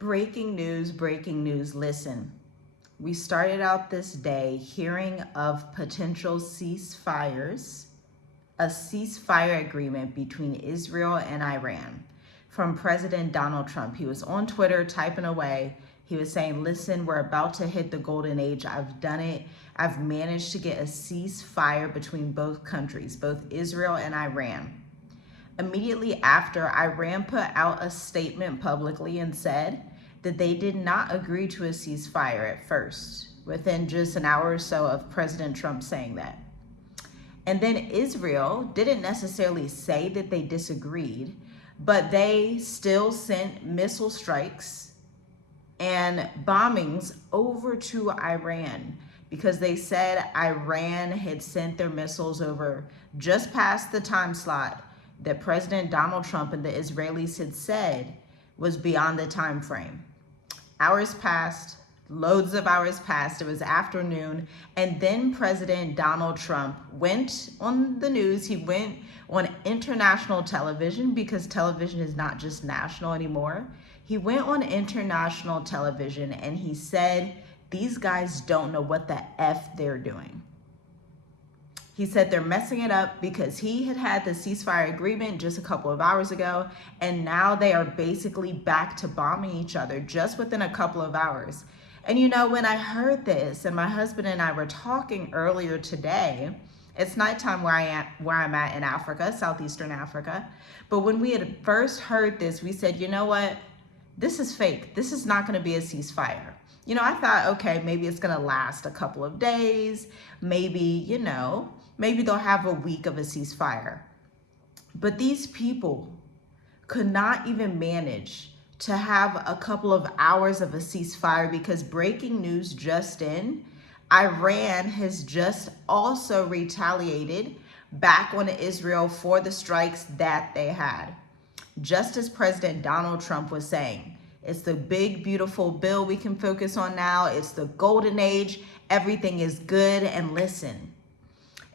Breaking news, listen. We started out this day hearing of potential ceasefires, a ceasefire agreement between Israel and Iran from President Donald Trump. He was on Twitter typing away. He was saying, listen, we're about to hit the golden age. I've done it. I've managed to get a ceasefire between both countries, both Israel and Iran. Immediately after, Iran put out a statement publicly and said that they did not agree to a ceasefire at first, within just an hour or so of President Trump saying that. And then Israel didn't necessarily say that they disagreed, but they still sent missile strikes and bombings over to Iran because they said Iran had sent their missiles over just past the time slot that President Donald Trump and the Israelis had said was beyond the time frame. Hours passed, loads of hours passed. It was afternoon, and then President Donald Trump went on the news. He went on international television, because television is not just national anymore. He went on international television and he said, these guys don't know what the F they're doing. He said they're messing it up because he had the ceasefire agreement just a couple of hours ago, and now they are basically back to bombing each other just within a couple of hours. And you know, when I heard this, and my husband and I were talking earlier today, it's nighttime where I'm at in Africa, Southeastern Africa. But when we had first heard this, we said, you know what? This is fake. This is not going to be a ceasefire. You know, I thought, okay, maybe it's going to last a couple of days. Maybe, maybe they'll have a week of a ceasefire. But these people could not even manage to have a couple of hours of a ceasefire, because breaking news just in, Iran has just also retaliated back on Israel for the strikes that they had. Just as President Donald Trump was saying, it's the big, beautiful bill we can focus on now. It's the golden age. Everything is good. And listen,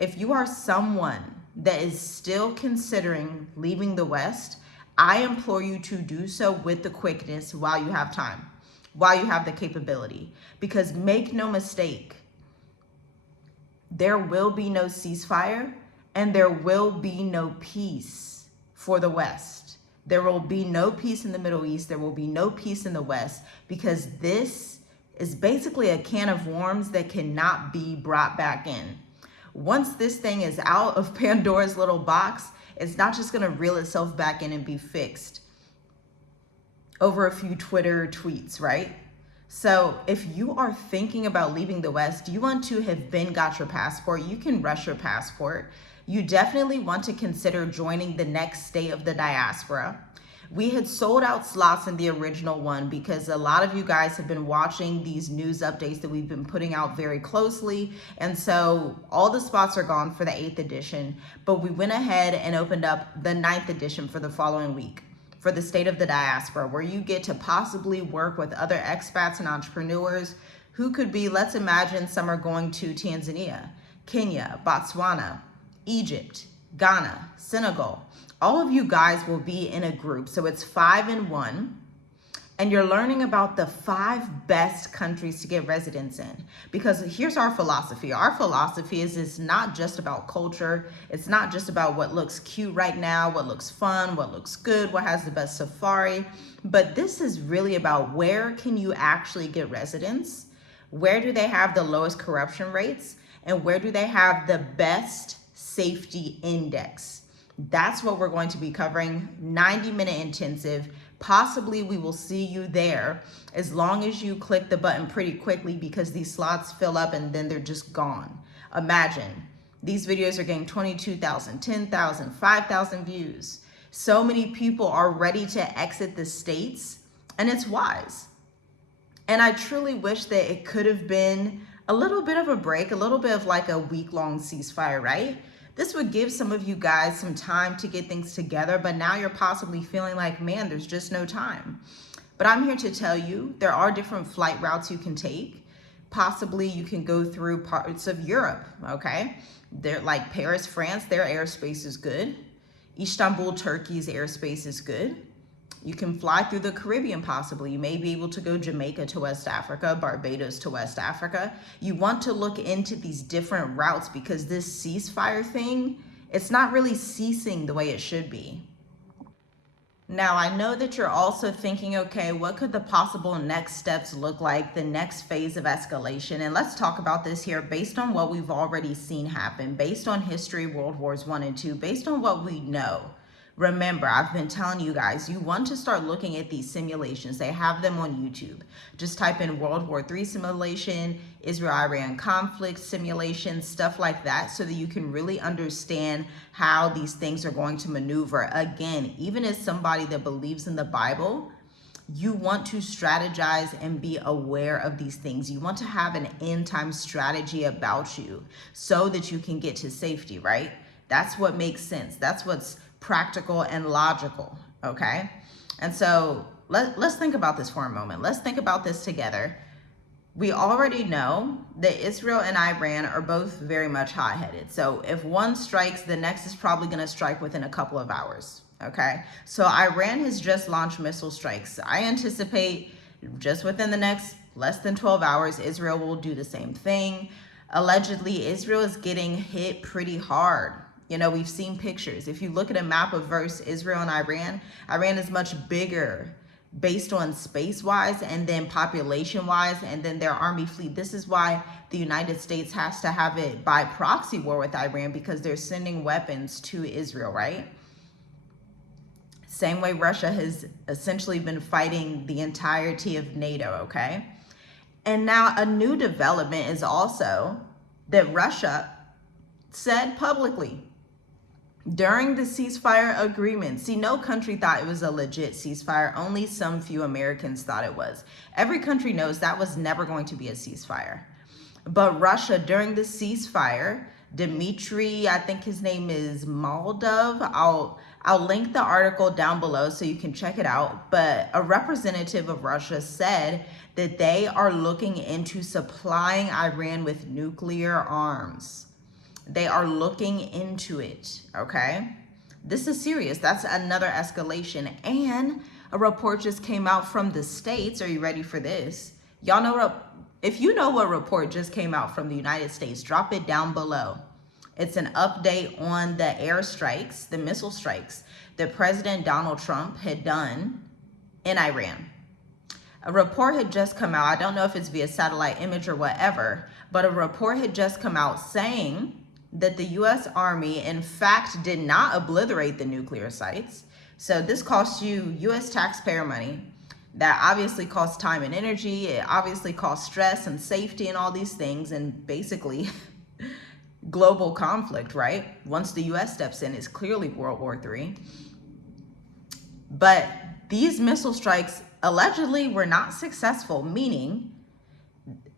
if you are someone that is still considering leaving the West, I implore you to do so with the quickness while you have time, while you have the capability. Because make no mistake, there will be no ceasefire and there will be no peace for the West. There will be no peace in the Middle East. There will be no peace in the West, because this is basically a can of worms that cannot be brought back in. Once this thing is out of Pandora's little box, it's not just going to reel itself back in and be fixed over a few Twitter tweets, right? So if you are thinking about leaving the West, you want to have got your passport, you can rush your passport. You definitely want to consider joining the next state of the diaspora. We had sold out slots in the original one because a lot of you guys have been watching these news updates that we've been putting out very closely. And so all the spots are gone for the 8th edition, but we went ahead and opened up the 9th edition for the following week for the state of the diaspora, where you get to possibly work with other expats and entrepreneurs who could be, let's imagine some are going to Tanzania, Kenya, Botswana, Egypt, Ghana, Senegal. All of you guys will be in a group. So it's 5 in 1. And you're learning about the 5 best countries to get residence in. Because here's our philosophy. Our philosophy is it's not just about culture. It's not just about what looks cute right now, what looks fun, what looks good, what has the best safari. But this is really about where can you actually get residence? Where do they have the lowest corruption rates? And where do they have the best safety index? That's what we're going to be covering. 90-minute intensive. Possibly we will see you there, as long as you click the button pretty quickly, because these slots fill up and then they're just gone. Imagine these videos are getting 22,000, 10,000, 5,000 views. So many people are ready to exit the states, and it's wise. And I truly wish that it could have been a little bit of a break, a little bit of like a week-long ceasefire, right? This would give some of you guys some time to get things together, but now you're possibly feeling like, man, there's just no time. But I'm here to tell you there are different flight routes you can take. Possibly you can go through parts of Europe, okay? They're like Paris, France, their airspace is good. Istanbul, Turkey's airspace is good. You can fly through the Caribbean possibly. You may be able to go Jamaica to West Africa, Barbados to West Africa. You want to look into these different routes because this ceasefire thing, it's not really ceasing the way it should be. Now, I know that you're also thinking, okay, what could the possible next steps look like, the next phase of escalation? And let's talk about this here based on what we've already seen happen, based on history, World Wars I and II, based on what we know. Remember, I've been telling you guys, you want to start looking at these simulations. They have them on YouTube. Just type in World War III simulation, Israel-Iran conflict simulation, stuff like that, so that you can really understand how these things are going to maneuver. Again, even as somebody that believes in the Bible, you want to strategize and be aware of these things. You want to have an end time strategy about you so that you can get to safety, right? That's what makes sense. That's what's practical and logical, okay? And so let's think about this for a moment. Let's think about this together. We already know that Israel and Iran are both very much hot-headed. So if one strikes, the next is probably going to strike within a couple of hours, okay? So Iran has just launched missile strikes. I anticipate just within the next less than 12 hours, Israel will do the same thing. Allegedly, Israel is getting hit pretty hard. You know, we've seen pictures. If you look at a map of Israel and Iran is much bigger based on space-wise and then population-wise and then their army fleet. This is why the United States has to have it by proxy war with Iran because they're sending weapons to Israel, right? Same way Russia has essentially been fighting the entirety of NATO, okay? And now a new development is also that Russia said publicly during the ceasefire agreement. See, no country thought it was a legit ceasefire. Only some few Americans thought it was. Every country knows that was never going to be a ceasefire. But Russia, during the ceasefire, Dmitry, I think his name is Moldov. I'll link the article down below so you can check it out. But a representative of Russia said that they are looking into supplying Iran with nuclear arms. They are looking into it, okay? This is serious. That's another escalation. And a report just came out from the States. Are you ready for this? Y'all know, if you know what report just came out from the United States, drop it down below. It's an update on the airstrikes, the missile strikes that President Donald Trump had done in Iran. A report had just come out. I don't know if it's via satellite image or whatever, but a report had just come out saying that the U.S. Army, in fact, did not obliterate the nuclear sites. So this costs you U.S. taxpayer money. That obviously costs time and energy. It obviously costs stress and safety and all these things, and basically global conflict, right? Once the U.S. steps in, it's clearly World War III. But these missile strikes allegedly were not successful, meaning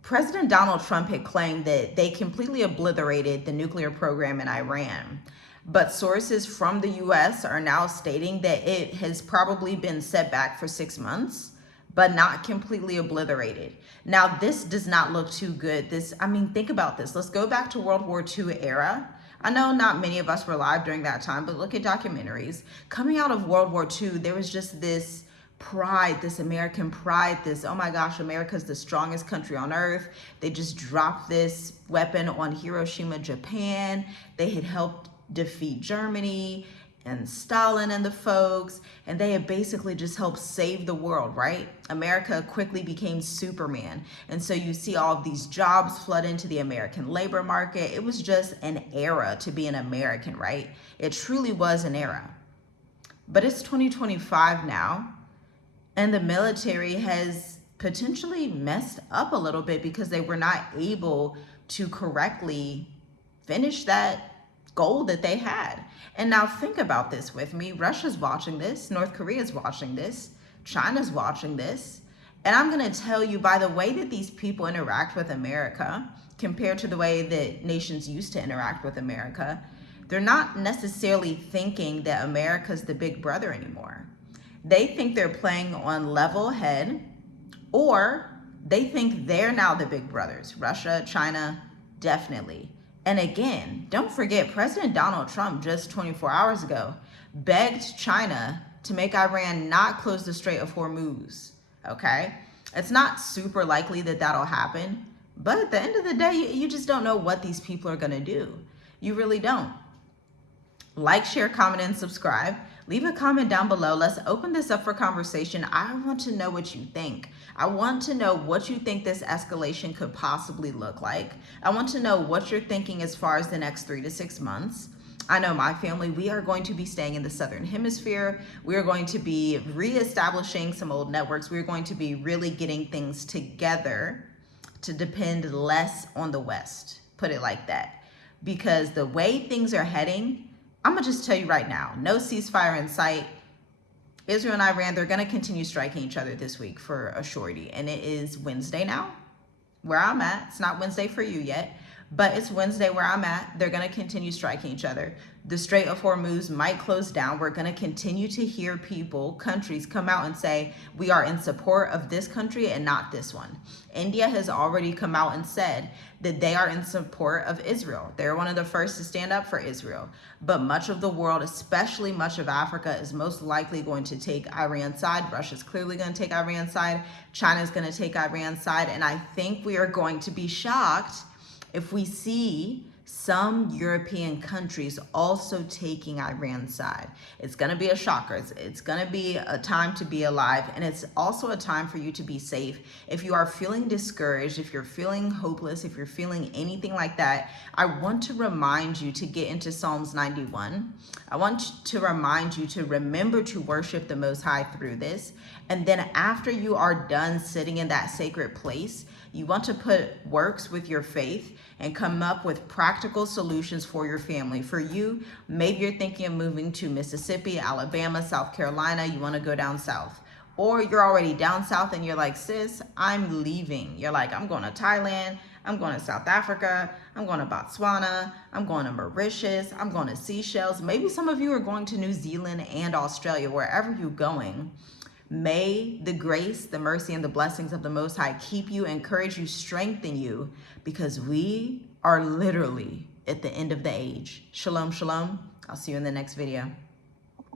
President Donald Trump had claimed that they completely obliterated the nuclear program in Iran. But sources from the U.S. are now stating that it has probably been set back for 6 months, but not completely obliterated. Now, this does not look too good. Think about this. Let's go back to World War II era. I know not many of us were alive during that time, but look at documentaries. Coming out of World War II, there was just this pride, this American pride, this, oh my gosh, America's the strongest country on earth. They just dropped this weapon on Hiroshima, Japan. They had helped defeat Germany and Stalin and the folks, and they had basically just helped save the world, right? America quickly became Superman. And so you see all of these jobs flood into the American labor market. It was just an era to be an American, right? It truly was an era. But it's 2025 now. And the military has potentially messed up a little bit because they were not able to correctly finish that goal that they had. And now think about this with me. Russia's watching this. North Korea's watching this. China's watching this. And I'm going to tell you, by the way that these people interact with America compared to the way that nations used to interact with America, they're not necessarily thinking that America's the big brother anymore. They think they're playing on level head, or they think they're now the big brothers. Russia, China, definitely. And again, don't forget, President Donald Trump just 24 hours ago begged China to make Iran not close the Strait of Hormuz, okay? It's not super likely that that'll happen, but at the end of the day, you just don't know what these people are gonna do. You really don't. Like, share, comment, and subscribe. Leave a comment down below. Let's open this up for conversation. I want to know what you think. I want to know what you think this escalation could possibly look like. I want to know what you're thinking as far as the next 3 to 6 months. I know my family, we are going to be staying in the Southern Hemisphere. We are going to be reestablishing some old networks. We're going to be really getting things together to depend less on the West, put it like that. Because the way things are heading, I'm gonna just tell you right now, no ceasefire in sight. Israel and Iran, they're gonna continue striking each other this week for a surety. And it is Wednesday now, where I'm at. It's not Wednesday for you yet, but it's Wednesday where I'm at. They're gonna continue striking each other. The Strait of Hormuz might close down. We're gonna continue to hear people, countries come out and say, we are in support of this country and not this one. India has already come out and said that they are in support of Israel. They're one of the first to stand up for Israel. But much of the world, especially much of Africa, is most likely going to take Iran's side. Russia's clearly going to take Iran's side. China's going to take Iran's side. And I think we are going to be shocked if we see some European countries also taking Iran's side. It's going to be a shocker. It's going to be a time to be alive. And it's also a time for you to be safe. If you are feeling discouraged, if you're feeling hopeless, if you're feeling anything like that, I want to remind you to get into Psalms 91. I want to remind you to remember to worship the Most High through this. And then after you are done sitting in that sacred place, you want to put works with your faith and come up with practical solutions for your family. For you, maybe you're thinking of moving to Mississippi, Alabama, South Carolina. You want to go down south. Or you're already down south and you're like, sis, I'm leaving. You're like, I'm going to Thailand. I'm going to South Africa. I'm going to Botswana. I'm going to Mauritius. I'm going to Seychelles. Maybe some of you are going to New Zealand and Australia. Wherever you're going, may the grace, the mercy, and the blessings of the Most High keep you, encourage you, strengthen you, because we are literally at the end of the age. Shalom, shalom. I'll see you in the next video.